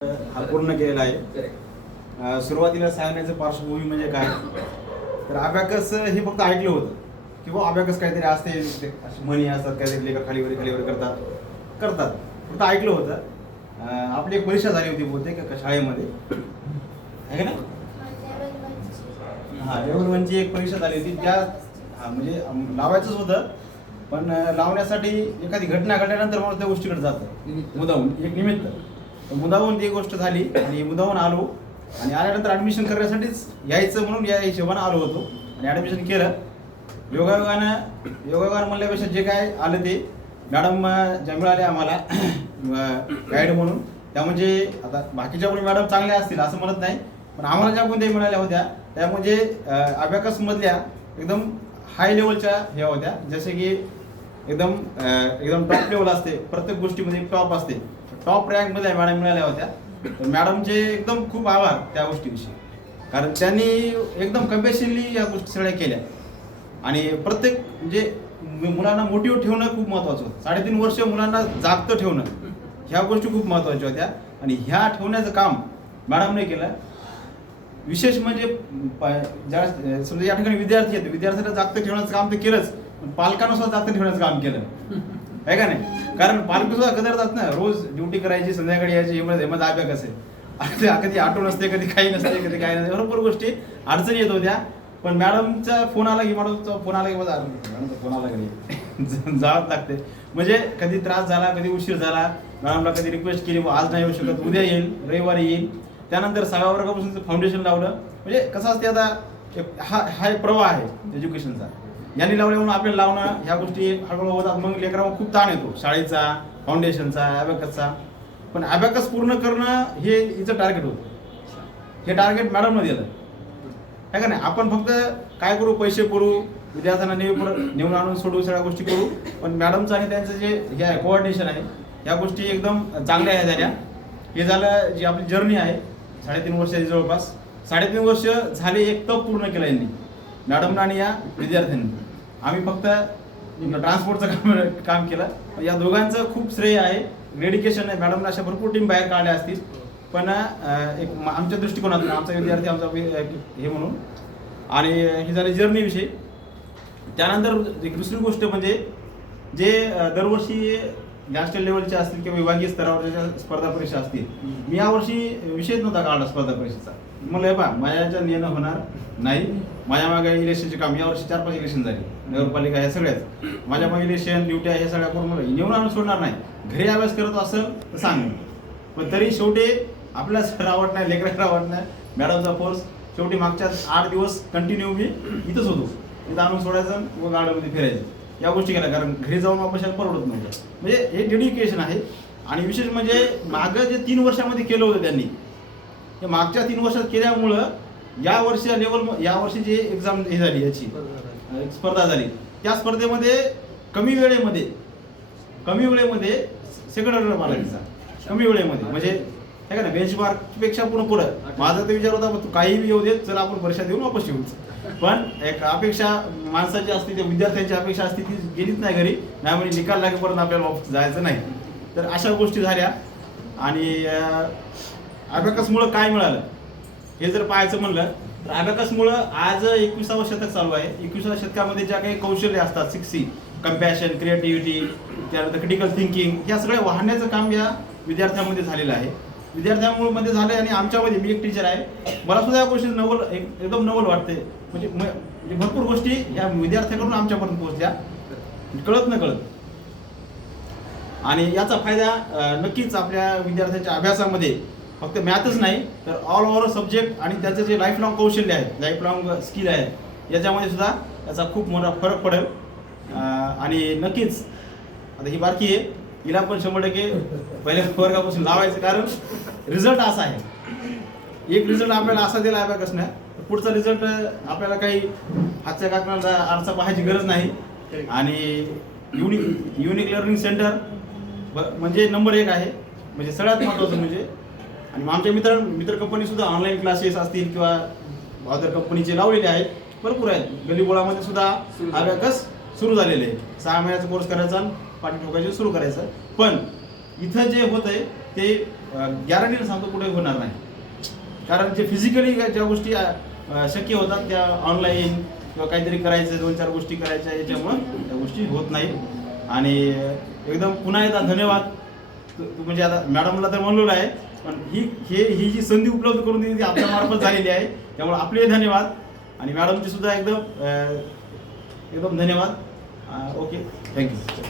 हा पूर्ण केलेला आहे. सुरुवातीला सांगण्याचं पार्श्वभूमी म्हणजे काय, तर अबॅकस हे फक्त ऐकलं होतं किंवा अबॅकस काहीतरी असते, अशी म्हणी असतात, काहीतरी लेकर खालीवर करतात फक्त ऐकलं होतं. आपली एक परीक्षा झाली होती बहुतेक शाळेमध्ये, आहे का ना? लेवल 1 ची एक परीक्षा झाली होती. त्या म्हणजे लावायचंच होतं, पण लावण्यासाठी एखादी घटना घडल्यानंतर मला त्या गोष्टीकडे जातं मुदावून, एक निमित्त मुदावून ती गोष्ट झाली आणि मुदावून आलो आणि आल्यानंतर ॲडमिशन करण्यासाठीच यायचं म्हणून या हिशोबानं आलो होतो आणि ॲडमिशन केलं. योगायोगानं म्हणल्यापेक्षा जे काय आलं ते मॅडम ज्या मिळाल्या आम्हाला गाईड म्हणून, त्या म्हणजे आता बाकीच्या कोणी मॅडम चांगल्या असतील असं म्हणत नाही, पण आम्हाला ज्या कोणत्या मिळाल्या होत्या त्या म्हणजे अबॅकसमधल्या एकदम हाय लेवलच्या ह्या होत्या. जसे की एकदम टॉप लेवल असते, प्रत्येक गोष्टीमध्ये टॉप असते, टॉप रँकमध्ये मॅडम मिळाल्या होत्या. तर मॅडमचे एकदम खूप आभार त्या गोष्टीविषयी, कारण त्यांनी एकदम कम्पॅशनली या गोष्टी सगळ्या केल्या आणि प्रत्येक म्हणजे मुलांना मोटिव्ह ठेवणं खूप महत्त्वाचं होतं. 3.5 वर्ष मुलांना जागतं ठेवणं, ह्या गोष्टी खूप महत्त्वाच्या होत्या आणि ह्या ठेवण्याचं काम मॅडमने केलं. विशेष म्हणजे ज्या समजा या ठिकाणी विद्यार्थी आहेत, विद्यार्थ्यांना जागतं ठेवण्याचं काम तर केलंच, पण पालकांना सुद्धा जागतं ठेवण्याचं काम केलं, आहे का नाही? कारण पालक सुद्धा कदरतात ना, रोज ड्युटी करायची, संध्याकाळी यायची, हे माझा अभ्यास आहे, कधी आठवण नसते, कधी काही नसते, कधी काही नसते, भरपूर गोष्टी अडचणी येत होत्या. पण मॅडमचा फोन आला की माझा फोन आला की जावंच लागते. म्हणजे कधी त्रास झाला, कधी उशीर झाला, मॅडमला कधी रिक्वेस्ट केली आज नाही येऊ शकत, उद्या येईल, रविवारी येईल. त्यानंतर 6व्या वर्गापासून फाउंडेशन लावलं. म्हणजे कसं असते, आता हा एक प्रवाह आहे एज्युकेशनचा, यांनी लावले म्हणून आपल्याला लावणं, ह्या गोष्टी हळूहळू होतात. मग लेकरांवर खूप ताण येतो शाळेचा, फाउंडेशनचा, अबॅकसचा. पण अबॅकस पूर्ण करणं हे हिचं टार्गेट होतं. हे टार्गेट मॅडमनं दिलं, आहे का नाही? आपण फक्त काय करू, पैसे करू, विद्यार्थ्यांना नेऊन आणून सोडू, सगळ्या गोष्टी करू. पण मॅडमचं आणि त्यांचं जे हे आहे कोऑर्डिनेशन आहे, ह्या गोष्टी एकदम चांगल्या ह्या झाल्या. हे झालं जी आपली जर्नी आहे 3.5 वर्षाची, जवळपास 3.5 वर्ष झाले. एक तप पूर्ण केलं यांनी, मॅडमना आणि या विद्यार्थ्यांनी. आम्ही फक्त ट्रान्सपोर्टचं काम केलं. या दोघांचं खूप श्रेय आहे, डेडिकेशन आहे. मॅडमला अशा भरपूर टीम बाहेर काढल्या असतील, पण एक आमच्या दृष्टिकोनातून आमचा विद्यार्थी आमचा हे म्हणून. आणि ही झाली जर्नीविषयी. त्यानंतर एक दुसरी गोष्ट म्हणजे जे दरवर्षी नॅशनल लेवलच्या असतील किंवा विभागीय स्तरावरच्या स्पर्धा परीक्षा असतील, मी यावर्षी विषयच नव्हता काढला स्पर्धा परीक्षेचा. म्हणलं बा माझ्याच्या येणं होणार नाही, माझ्या मागे इलेक्शनचे काम, यावर्षी 4-5 इलेक्शन झाली, नगरपालिका ह्या सगळ्याच, माझ्या मागे इलेक्शन ड्युट्या हे सगळ्या करून मला नेऊन आणून सोडणार नाही. घरी अभ्यास करत असेल तर सांग, पण तरी शेवटी आपल्याला सर आवडत नाही, लेकरांना आवडत नाही, मॅडमचा फोर्स. शेवटी मागच्या 8 दिवस कंटिन्यू मी इथंच होतो, इथं आणून सोडायचं व गार्डनमध्ये फिरायचं, या गोष्टी केल्या. कारण घरी जाऊन वापस परवडत नव्हतं. म्हणजे हे डेडिकेशन आहे. आणि विशेष म्हणजे मागं जे 3 वर्षामध्ये केलं होतं त्यांनी, ते मागच्या 3 वर्षात केल्यामुळं या वर्षी जी एक्झाम हे झाली, याची स्पर्धा झाली, त्या स्पर्धेमध्ये कमी वेळेमध्ये सेकंड रनर आला तिचा, कमी वेळेमध्ये. म्हणजे हे का ना, बेंचमार्कपेक्षा पुढं. माझा तर विचार होता तू काही येऊ देत, चला आपण परीक्षा देऊन वापस येऊ. पण एक अपेक्षा माणसाची असते, त्या विद्यार्थ्यांची अपेक्षा असते, ती गेलीच नाही घरी, नाही म्हणजे निकाल लागेपर्यंत आपल्याला वापस जायचं नाही. तर अशा गोष्टी झाल्या. आणि अबॅकसमुळं काय मिळालं हे जर पाहायचं म्हणलं तर अबॅकसमुळं आज 21वा शतक चालू आहे. 21व्या शतकामध्ये ज्या काही कौशल्य असतात, 6C, कम्पॅशन, क्रिएटिव्हिटी, त्यानंतर क्रिटिकल थिंकिंग, ह्या सगळ्या वाहण्याचं काम या विद्यार्थ्यांमध्ये झालेलं आहे. विद्यार्थ्यांमध्ये झालं. आणि आमच्यामध्ये, मी एक टीचर आहे, मला सुद्धा या गोष्टी एकदम नवल वाटते. म्हणजे भरपूर गोष्टी या विद्यार्थ्यांकडून आमच्यापर्यंत पोहोचल्या, कळत न कळत. आणि याचा फायदा नक्कीच आपल्या विद्यार्थ्यांच्या अभ्यासामध्ये फक्त मॅथच नाही तर ऑल ओव्हर सब्जेक्ट आणि त्याचं जे लाईफ लॉंग कौशल्य आहे, लाईफ लॉंग स्किल आहे, याच्यामध्ये सुद्धा याचा खूप मोठा फरक पडेल. आणि नक्कीच आता ही बारकी आहे, हिला पण 100% पहिल्या वर्गापासून लावायचं. कारण रिझल्ट असा आहे, एक रिझल्ट आपल्याला असा दिला अबॅकसनं, पुढचा रिझल्ट आपल्याला काही हातच्या काकणाला आरसा पाहायची गरज नाही. आणि युनिक लर्निंग सेंटर म्हणजे नंबर 1 आहे, म्हणजे सगळ्यात महत्त्वाचं म्हणजे. आणि आमच्या मित्र कंपनी सुद्धा ऑनलाईन क्लासेस असतील किंवा अदर कंपनीचे लावलेले आहेत, भरपूर आहेत. गलीबोळामध्ये सुद्धा अबॅकस सुरू झालेले आहे. 6 महिन्याचा कोर्स करायचा, पाठी ठोकायचे सुरू करायचं. पण इथं जे होतंय ते गॅरंटीने सांगतो कुठे होणार नाही. कारण जे फिजिकली ज्या गोष्टी शक्य होतात त्या ऑनलाईन किंवा काहीतरी करायचं 2-4 गोष्टी करायच्या याच्यामुळं त्या गोष्टी होत नाही. आणि एकदम पुन्हा एकदा धन्यवाद. म्हणजे आता मॅडमला तर म्हणलेलं आहे, पण ही जी संधी उपलब्ध करून दिली ती आपल्या मार्फत झालेली आहे. त्यामुळे आपले धन्यवाद आणि मॅडमचे सुद्धा एकदम धन्यवाद. Okay, thank you.